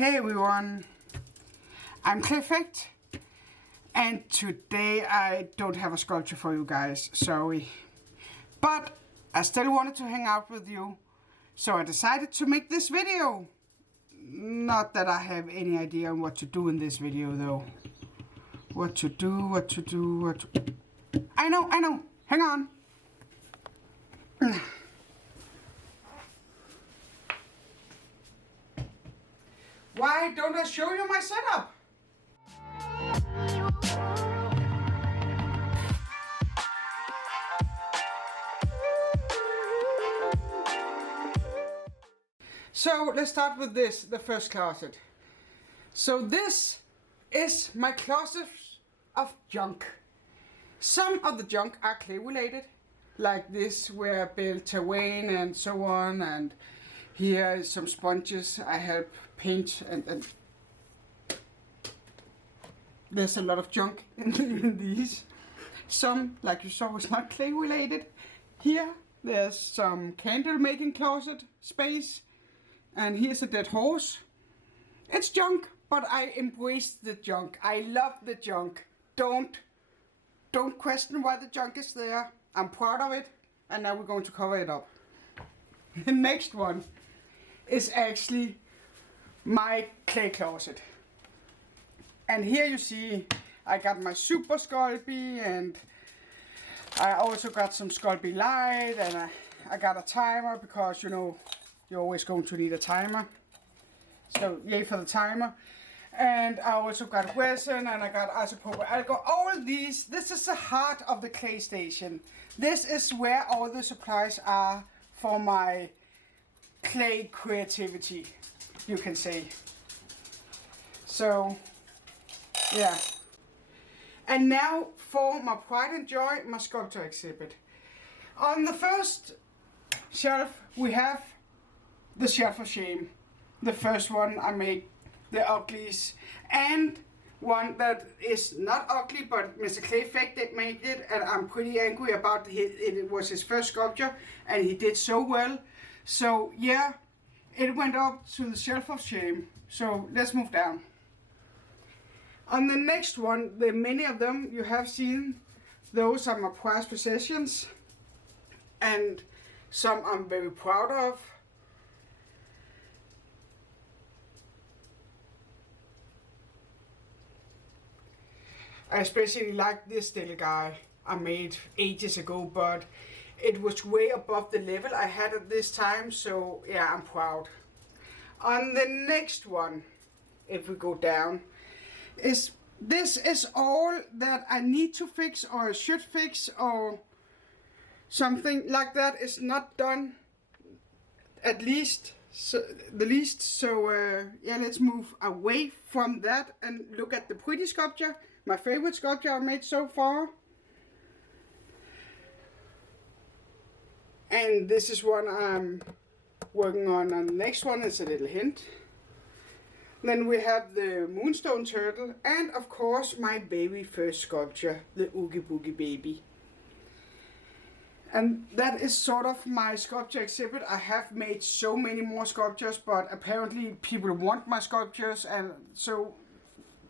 Hey everyone, I'm Clifford, and today I don't have a sculpture for you guys, sorry. But I still wanted to hang out with you, so I decided to make this video. Not that I have any idea on what to do in this video though. What to do. I know, hang on. Why don't I show you my setup? So let's start with this, the first closet. So this is my closet of junk. Some of the junk are clay related, like this where I built terrain and so on, and here is some sponges I help paint, and there's a lot of junk in these. Some, like you saw, is not clay related. Here there's some candle making closet space, and here's a dead horse. It's junk, but I embrace the junk. I love the junk. Don't question why the junk is there. I'm proud of it, and now we're going to cover it up. The next one is actually my clay closet. And here you see I got my super Sculpey, and I also got some Sculpey light, and I got a timer because, you know, you're always going to need a timer. So yay for the timer. And I also got resin, and I got isopropyl alcohol. All these, this is the heart of the clay station. This is where all the supplies are for my clay creativity, you can say. So yeah. And now for my pride and joy, my sculpture exhibit. On the first shelf we have the shelf of shame. The first one I made, the uglies, and one that is not ugly, but Mr. Clayfake did make it, and I'm pretty angry about it was his first sculpture and he did so well. So yeah, it went up to the shelf of shame. So let's move down. On the next one, the many of them you have seen, those are my prized possessions, and some I'm very proud of. I especially like this little guy I made ages ago, but it was way above the level I had at this time, so yeah, I'm proud. On the next one, if we go down, this is all that I need to fix or should fix or something like that. Is not done, at least the least. So yeah, let's move away from that and look at the pretty sculpture, my favorite sculpture I've made so far. And this is one I'm working on, and the next one is a little hint. Then we have the Moonstone Turtle, and of course my very first sculpture, the Oogie Boogie Baby. And that is sort of my sculpture exhibit. I have made so many more sculptures, but apparently people want my sculptures, and so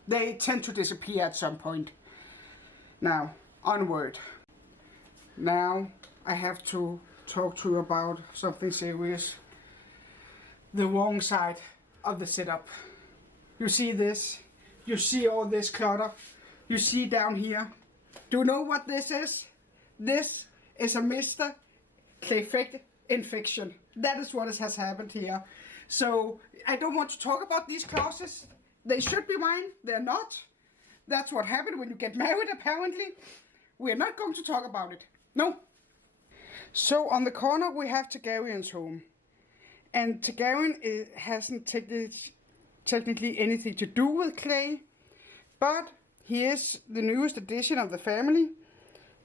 they tend to disappear at some point. Now, onward. Now I have to talk to you about something serious. The wrong side of the setup. You see this? You see all this clutter? You see down here? Do you know what this is? This is a Mr. Clayfake infection. That is what has happened here. So I don't want to talk about these closets. They should be mine. They're not. That's what happened when you get married, apparently. We're not going to talk about it. No. So on the corner we have Targaryen's home. And Targaryen hasn't technically anything to do with clay, but he is the newest addition of the family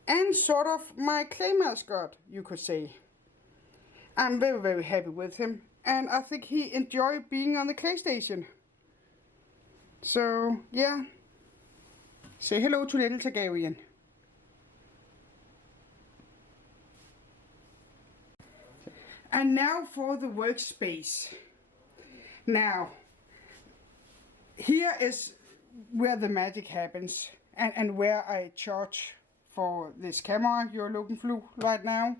and sort of my clay mascot, you could say. I'm very happy with him, and I think he enjoyed being on the clay station. So yeah, say hello to little Targaryen. And now for the workspace. Now here is where the magic happens, and where I charge for this camera you're looking through right now.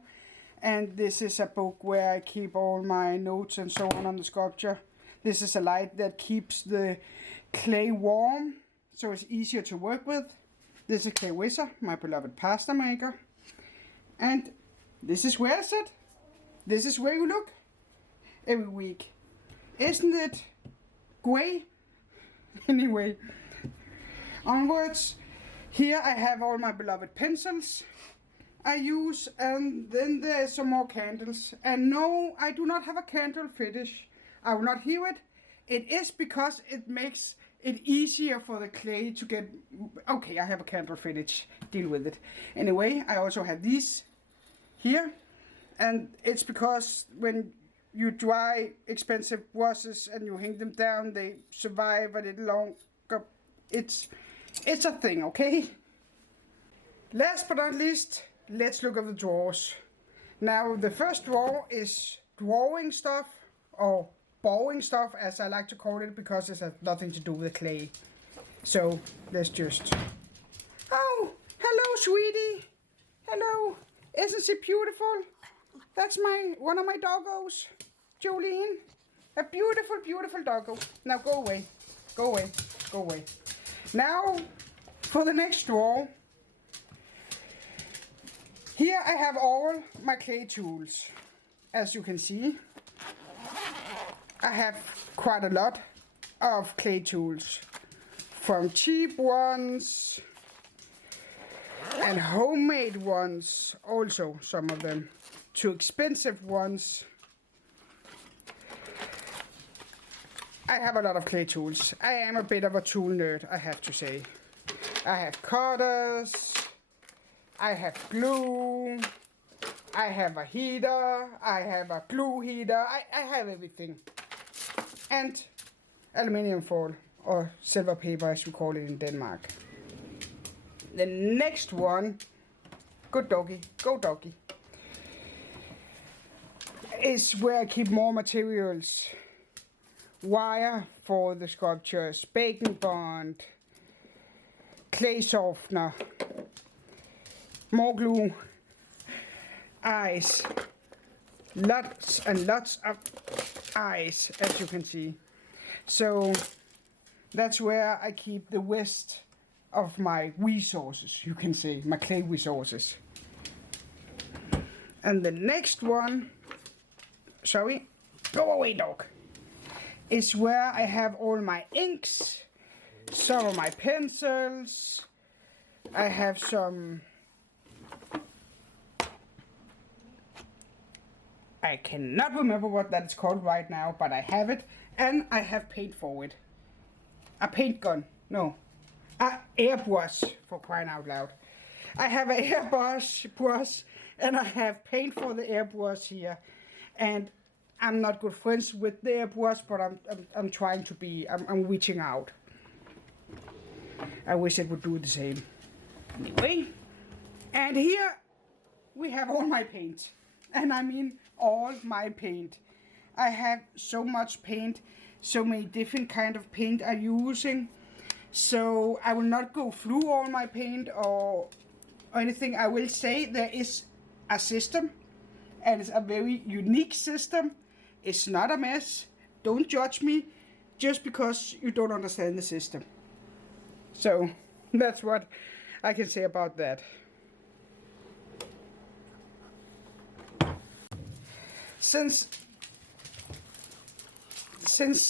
And this is a book where I keep all my notes and so on the sculpture. This is a light that keeps the clay warm, so it's easier to work with. This is Clay Wizard, my beloved pasta maker. And this is where I sit. This is where you look every week. Isn't it great? Anyway, onwards. Here I have all my beloved pencils I use, and then there's some more candles. And no, I do not have a candle fetish. I will not hear it. It is because it makes it easier for the clay to get... Okay, I have a candle fetish. Deal with it. Anyway, I also have these here. And it's because when you dry expensive brushes and you hang them down, they survive a little longer. It's a thing, okay? Last but not least, let's look at the drawers. Now, the first drawer is drawing stuff, or borrowing stuff, as I like to call it, because it has nothing to do with clay. So, let's just... Oh, hello, sweetie. Hello. Isn't she beautiful? That's one of my doggos, Jolene. A beautiful, beautiful doggo. Now, go away. Go away. Go away. Now, for the next drawer. Here I have all my clay tools. As you can see, I have quite a lot of clay tools. From cheap ones and homemade ones, also some of them, to expensive ones. I have a lot of clay tools. I am a bit of a tool nerd, I have to say. I have cutters, I have glue, I have a heater, I have a glue heater, I have everything. And aluminium foil, or silver paper as we call it in Denmark. The next one, good doggy, go doggy, is where I keep more materials. Wire for the sculptures, bacon bond, clay softener, more glue, ice, lots and lots of ice, as you can see. So that's where I keep the rest of my resources, you can say, my clay resources. And the next one, sorry, go away dog, is where I have all my inks, some of my pencils, I have some, I cannot remember what that is called right now, but I have it, and I have paint for it. A paint gun, no, a airbrush, for crying out loud. I have an airbrush, and I have paint for the airbrush here, and I'm not good friends with the airbrush, but I'm trying to be. I'm reaching out. I wish it would do the same. Anyway, and here we have all my paint, and I mean all my paint. I have so much paint, so many different kind of paint I'm using. So I will not go through all my paint or anything. I will say there is a system, and it's a very unique system. It's not a mess. Don't judge me just because you don't understand the system. So that's what I can say about that. Since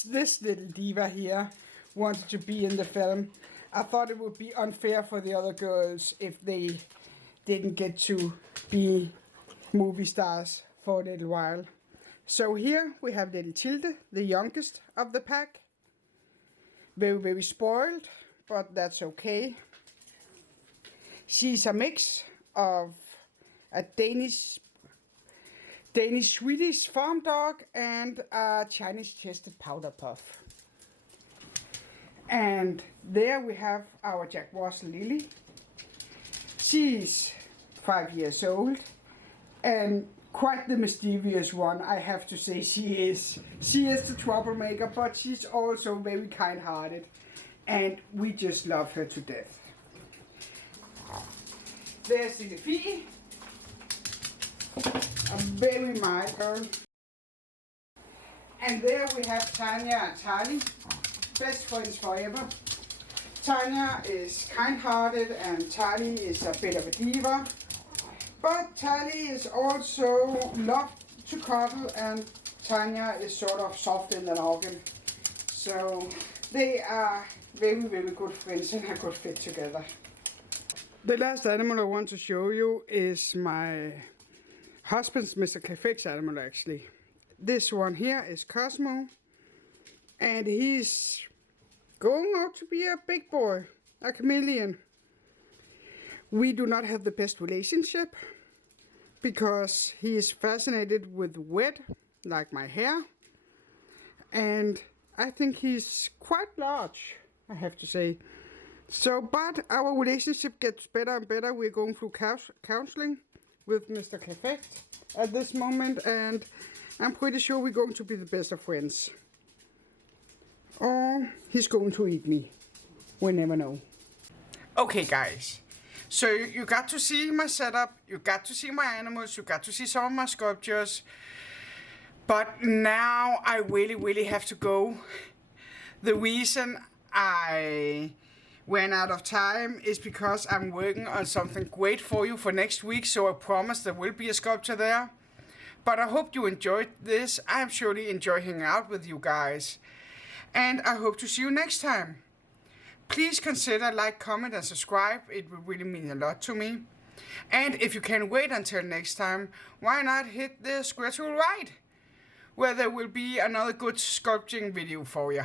this little diva here wanted to be in the film, I thought it would be unfair for the other girls if they didn't get to be movie stars for a little while. So here we have little Tilde, the youngest of the pack. Very, very spoiled, but that's okay. She's a mix of a Danish-Swedish farm dog and a Chinese chested powder puff. And there we have our Jack Russell Lily. She's 5 years old and quite the mischievous one, I have to say she is. She is the troublemaker, but she's also very kind-hearted. And we just love her to death. There's the Fie. A very mild girl. And there we have Tanya and Charlie. Best friends forever. Tanya is kind-hearted and Charlie is a bit of a diva. But Charlie is also loved to cuddle and Tanya is sort of soft in the noggin. So they are very, very good friends and a good fit together. The last animal I want to show you is my husband's Mr. Cafe's animal actually. This one here is Cosmo and he's going out to be a big boy, a chameleon. We do not have the best relationship because he is fascinated with wet, like my hair, and I think he's quite large, I have to say. So, but our relationship gets better and better. We're going through counseling with Mr. Cafe at this moment, and I'm pretty sure we're going to be the best of friends. Or he's going to eat me. We never know. Okay, guys. So you got to see my setup, you got to see my animals, you got to see some of my sculptures. But now I really have to go. The reason I ran out of time is because I'm working on something great for you for next week. So I promise there will be a sculpture there. But I hope you enjoyed this. I'm surely enjoying hanging out with you guys. And I hope to see you next time. Please consider like, comment and subscribe. It would really mean a lot to me. And if you can wait until next time, why not hit the square to the right, where there will be another good sculpting video for you.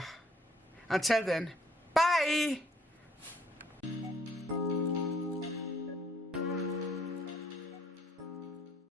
Until then, bye!